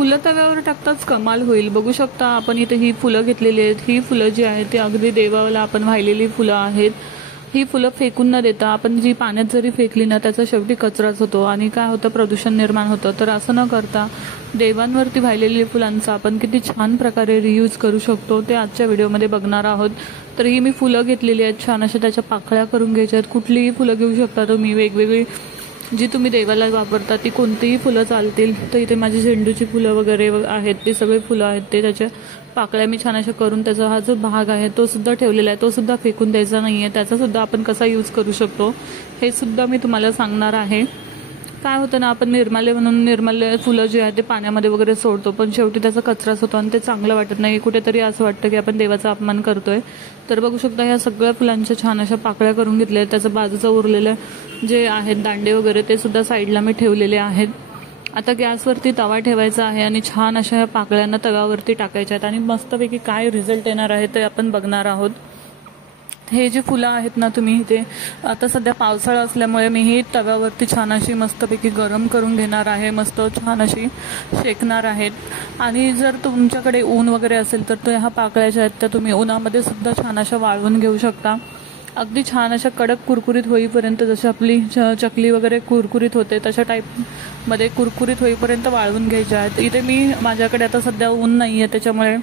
फुलं तव्यावर टाकताच कमाल होईल। बघू शकता आपण इथे ही फुलं घेतलेली आहेत। ही फुलं जी आहेत ती अगदी देवाला आपण वाहिलेली फुलं आहेत। ही फुलं फेकून न देता आपण जी पाण्यात जरी फेकली ना त्याचा शेवटी कचराच होतो आणि काय होतं, प्रदूषण निर्माण होतं। तर असं न करता देवांवरती वाहिलेली फुलांचा आपण किती छान प्रकारे रियूज करू शकतो ते आजच्या व्हिडिओमध्ये बघणार आहोत। तर ही मी फुलं घेतलेली आहेत, छान अशा त्याच्या पाकळ्या करून घ्यायच्या आहेत। कुठलीही फुलं घेऊ शकता तुम्ही, वेगवेगळी जी तुम्ही देवाला वापरता ती कोणतीही फुलं चालतील। तर इथे माझी झेंडूची फुलं वगैरे आहेत, ते सगळे फुलं आहेत ते त्याच्या पाकळ्या मी छान अशा करून त्याचा हा जो भाग आहे तो सुद्धा ठेवलेला आहे, तो सुद्धा फेकून द्यायचा नाहीये। त्याचा सुद्धा आपण कसा यूज करू शकतो हे सुद्धा मी तुम्हाला सांगणार आहे। काय होतं ना, आपण निर्माल्य म्हणून निर्माल्य फुलं जे आहे ते पाण्यामध्ये वगैरे सोडतो, पण शेवटी त्याचा कचराच होतो आणि ते चांगलं वाटत नाही। कुठेतरी असं वाटतं की आपण देवाचा अपमान करतोय। तर बघू शकता ह्या सगळ्या फुलांच्या छान अशा पाकळ्या करून घेतल्या आहेत। त्याचं बाजूचं उरलेलं जे आहेत दांडे वगैरे ते सुद्धा साईडला मी ठेवलेले आहेत। आता गॅसवरती तवा ठेवायचा आहे आणि छान अशा ह्या पाकळ्यांना तव्यावरती टाकायच्या आहेत आणि मस्तपैकी काय रिझल्ट येणार आहे ते आपण बघणार आहोत। हे जे फुलं आहेत ना, तुम्ही इथे आता सध्या पावसाळा असल्यामुळे मी ही तव्यावरती छान अशी मस्तपैकी गरम करून घेणार आहे, मस्त छान अशी शेकणार आहेत। आणि जर तुमच्याकडे ऊन वगैरे असेल तर ह्या पाकळ्या ज्या आहेत त्या तुम्ही उन्हामध्ये सुद्धा छान अशा वाळवून घेऊ शकता। अगदी छान अशा कडक कुरकुरीत होईपर्यंत, जशी आपली चकली वगैरे कुरकुरीत होते तशा टाईपमध्ये कुरकुरीत होईपर्यंत वाळवून घ्यायच्या आहेत। इथे मी माझ्याकडे आता सध्या ऊन नाही आहे त्याच्यामुळे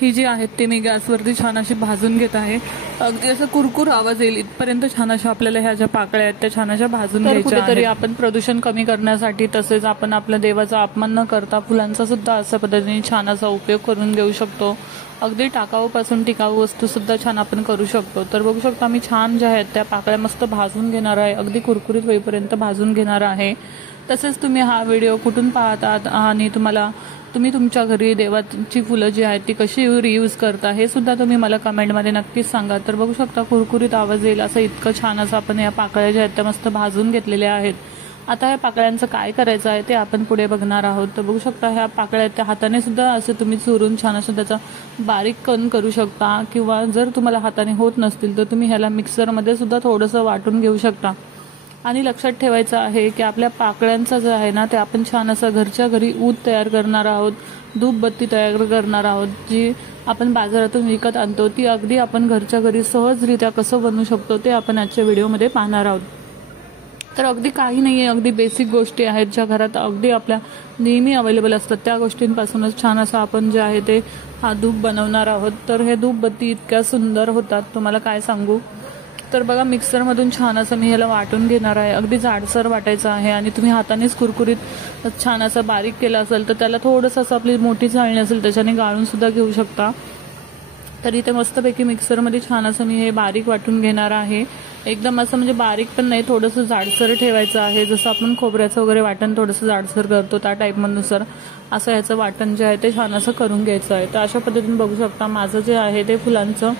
ही जी आहेत ती मी गॅसवरती छान अशी भाजून घेत आहे। अगदी असं कुरकुर आवाज येईल इथपर्यंत छान अशा आपल्याला ह्या ज्या पाकळ्या आहेत त्या छान अशा भाजून घ्यायच्या आहेत। तरी आपण प्रदूषण कमी करण्यासाठी तसेच आपण आपल्या देवाचा अपमान न करता फुलांचा सुद्धा अशा पद्धतीने छान असा उपयोग करून घेऊ शकतो। अगदी टाकाऊपासून टिकाऊ वस्तू सुद्धा छान आपण करू शकतो। तर बघू शकता मी छान ज्या आहेत त्या पाकळ्या मस्त भाजून घेणार आहे, अगदी कुरकुरीत होईपर्यंत भाजून घेणार आहे। तसेच तुम्ही हा व्हिडिओ कुठून पाहतात आणि तुम्ही तुमच्या घरी देवाची फुलं जी आहेत ती कशी रियूज करता हे सुद्धा तुम्ही मला कमेंटमध्ये नक्कीच सांगा। तर बघू शकता कुरकुरीत आवाज येईल असं इतकं छान असं आपण या पाकळ्या ज्या आहेत त्या मस्त भाजून घेतलेल्या आहेत। आता या पाकळ्यांचं काय करायचं आहे ते आपण पुढे बघणार आहोत। तर बघू शकता ह्या पाकळ्या त्या हाताने सुद्धा असे तुम्ही चुरून छान असं त्याचा बारीक कण करू शकता, किंवा जर तुम्हाला हाताने होत नसतील तर तुम्ही ह्याला मिक्सरमध्ये सुद्धा थोडंसं वाटून घेऊ शकता। आणि लक्षात ठेवायचं आहे की आपल्या पाकळ्यांचा जो आहे ना ते आपण छान असं घरच्या घरी ऊद तयार करणार आहोत, धूपबत्ती तयार करणार आहोत। जी आपण बाजारातून विकत आणतो ती अगदी आपण घरच्या घरी सहजरित्या कसं बनवू शकतो ते आपण आजच्या व्हिडिओमध्ये पाहणार आहोत। तर अगदी काही नाही आहे, अगदी बेसिक गोष्टी आहेत ज्या घरात अगदी आपल्या नेहमी अवेलेबल असतात, त्या गोष्टींपासूनच छान असं आपण जे आहे ते हा धूप बनवणार आहोत। तर हे धूपबत्ती इतक्या सुंदर होतात तुम्हाला काय सांगू। तर बघा मिक्सरमधून छान असं मी ह्याला वाटून घेणार आहे, अगदी जाडसर वाटायचं आहे। आणि तुम्ही हातानेच कुरकुरीत छान असं बारीक केलं असेल तर त्याला थोडंसं असं आपली मोठी चाळणी असेल त्याच्याने गाळून सुद्धा घेऊ शकता। तर इथे मस्तपैकी मिक्सरमध्ये छान असं मी हे बारीक वाटून घेणार आहे। एकदम असं म्हणजे बारीक पण नाही, थोडंसं जाडसर ठेवायचं आहे, जसं आपण खोबऱ्याचं वगैरे वाटण थोडंसं जाडसर करतो त्या टाईपनुसार असं ह्याचं वाटण जे आहे ते छान असं करून घ्यायचं आहे। तर अशा पद्धतीने बघू शकता माझं जे आहे ते फुलांचं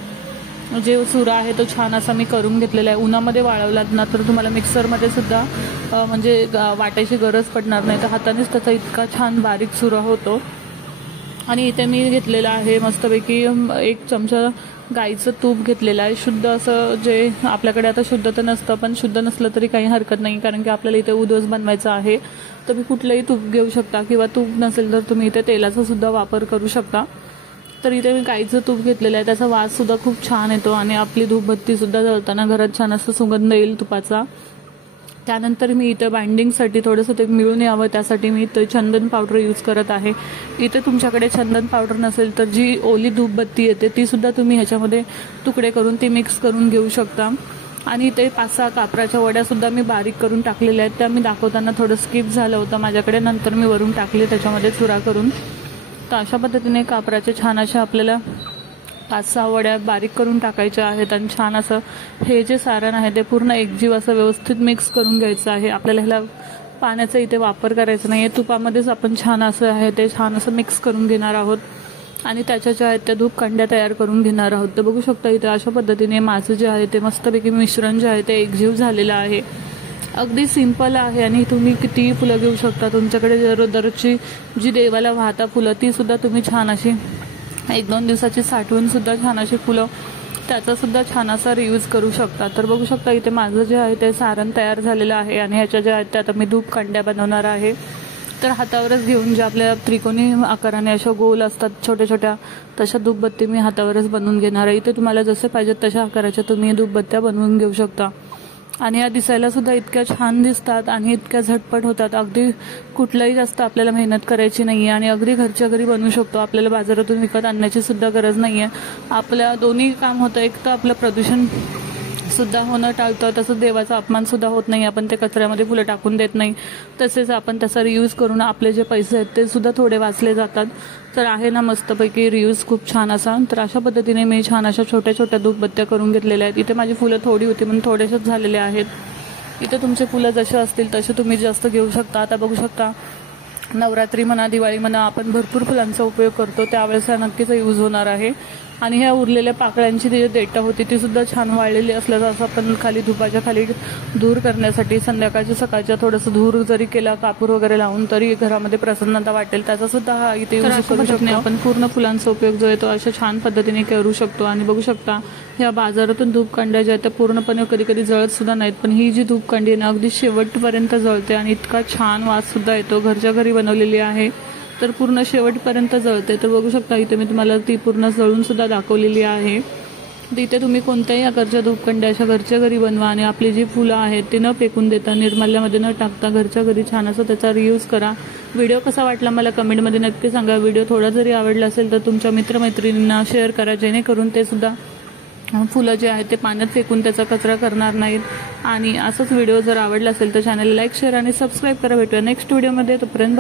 जे सुरा आहे तो छान असा मी करून घेतलेला आहे। उन्हामध्ये वाळवलात ना तर तुम्हाला मिक्सरमध्ये सुद्धा म्हणजे वाटायची गरज पडणार नाही, तर हातानेच त्याचा इतका छान बारीक सुरा होतो। आणि इथे मी घेतलेलं आहे मस्तपैकी 1 चमचा गाईचं तूप घेतलेलं आहे, शुद्ध असं, जे आपल्याकडे आता शुद्ध तर नसतं पण शुद्ध नसलं तरी काही हरकत नाही, कारण की आपल्याला इथे उदोस बनवायचा आहे। तुम्ही कुठलंही तूप घेऊ शकता, किंवा तूप नसेल तर तुम्ही इथे तेलाचा सुद्धा वापर करू शकता। तर इथे मी गाईचं तूप घेतलेलं आहे, त्याचा वास सुद्धा खूप छान येतो आणि आपली धूपबत्ती सुद्धा जळताना घरात छान असं सुगंध येईल तुपाचा। त्यानंतर मी इथे बाइंडिंगसाठी थोडंसं ते मिळून यावं त्यासाठी मी इथे चंदन पावडर यूज करत आहे। इथे तुमच्याकडे चंदन पावडर नसेल तर जी ओली धूपबत्ती येते ती सुद्धा तुम्ही ह्याच्यामध्ये तुकडे करून ती मिक्स करून घेऊ शकता। आणि इथे 5-6 कापराच्या वड्या सुद्धा मी बारीक करून टाकलेल्या आहेत, त्या मी दाखवताना थोडं स्किप झालं होतं माझ्याकडे, नंतर मी वरून टाकले त्याच्यामध्ये चुरा करून। तर अशा पद्धतीने कापराचे छान अशा आपल्याला 5-6 वड्या बारीक करून टाकायच्या आहेत आणि छान असं हे जे सारण आहे ते पूर्ण एकजीव असं व्यवस्थित मिक्स करून घ्यायचं आहे। आपल्याला ह्याला पाण्याचा इथे वापर करायचा नाही आहे, तुपामध्येच आपण छान असं आहे ते छान असं मिक्स करून घेणार आहोत आणि त्याच्या ज्या आहेत त्या धूप कांड्या तयार करून घेणार आहोत। तर बघू शकता इथे अशा पद्धतीने माझं जे आहे ते मस्तपैकी मिश्रण जे आहे ते एकजीव झालेलं आहे। अगदी सिंपल आहे आणि तुम्ही कितीही फुलं घेऊ शकता। तुमच्याकडे दररोजची जी देवाला वाहता फुलं ती सुद्धा तुम्ही छान अशी 1-2 दिवसाची साठवून सुद्धा छान अशी फुलं त्याचा सुद्धा छान असा रियूज करू शकता। तर बघू शकता इथे माझं जे आहे ते सारण तयार झालेलं आहे आणि ह्याच्या ज्या आहेत त्या आता मी धूप कांड्या बनवणार आहे। तर हातावरच घेऊन ज्या आपल्या त्रिकोणी आकाराने अशा गोल असतात छोट्या छोट्या, तशा धूपबत्ती मी हातावरच बनवून घेणार आहे. इथे तुम्हाला जसे पाहिजेत तशा आकाराच्या तुम्ही धूपबत्त्या बनवून घेऊ शकता. आणि या दिसायला सुद्धा इतक्या छान दिसतात आणि इतक्या झटपट होतात. अगदी कुठलाही जास्त आपल्याला मेहनत करायची नाहीये आणि अगदी घरच्या घरी बनवू शकतो. आपल्याला बाजारातून विकत आणण्याची सुद्धा गरज नाहीये. आपल्या दोन्ही काम होतं. एक तर आपलं प्रदूषण सुद्धा होणं टाळतं, तसंच देवाचा अपमान सुद्धा होत नाही. आपण ते कचऱ्यामध्ये फुलं टाकून देत नाही. तसेच आपण त्याचा रियूज करून आपले जे पैसे आहेत ते सुद्धा थोडे वाचले जातात. तर आहे ना मस्तपैकी रियूज खूप छान असा. तर अशा पद्धतीने मी छान अशा छोट्या छोट्या धूपबत्त्या करून घेतलेल्या आहेत. इथे माझी फुलं थोडी होती म्हणून थोडेसेच झालेले आहेत. इथे तुमचे फुलं जसे असतील तसे तुम्ही जास्त घेऊ शकता. आता बघू शकता नवरात्री म्हणा, दिवाळी म्हणा, आपण भरपूर फुलांचा उपयोग करतो. त्यावेळेस हा नक्कीच यूज होणार आहे. आणि ह्या उरलेल्या पाकळ्यांची जी देठं होती ती सुद्धा छान वाळलेली असल्याचं असं आपण खाली धुपाच्या खाली धूर करण्यासाठी संध्याकाळच्या सकाळच्या थोडंसं धूर जरी केला कापूर वगैरे लावून तरी घरामध्ये प्रसन्नता वाटेल, त्याचा सुद्धा हा इथे यूज करू शकतो. आपण पूर्ण फुलांचा उपयोग जो आहे तो अशा छान पद्धतीने करू शकतो. आणि बघू शकता ह्या बाजारातून धूपकांड्या ज्या त्या पूर्णपणे कधी कधी जळत सुद्धा नाहीत, पण ही जी धूपकांडी आहे ना अगदी शेवटपर्यंत जळते आणि इतका छान वास सुद्धा येतो. घरच्या घरी बनवलेली आहे तर पूर्ण शेवटपर्यंत जळते. तर बघू शकता इथे मी तुम्हाला ती पूर्ण जळून सुद्धा दाखवलेली आहे. इथे तुम्ही कोणत्याही आकारच्या धूपकांड्या अशा घरच्या घरी बनवा आणि आपली जी फुलं आहेत ती न फेकून देता, निर्माल्यामध्ये न टाकता घरच्या घरी छान असं त्याचा रियूज करा. व्हिडिओ कसा वाटला मला कमेंटमध्ये नक्की सांगा. व्हिडिओ थोडा जरी आवडला असेल तर तुमच्या मित्रमैत्रिणींना शेअर करा, जेणेकरून ते सुद्धा फुलं जे आहेत ते पाण्यात फेकून त्याचा कचरा करणार नाहीत. आणि असंच व्हिडिओ जर आवडला असेल तर चॅनल लाईक, शेअर आणि सबस्क्राईब करा. भेटूया नेक्स्ट व्हिडिओमध्ये. तोपर्यंत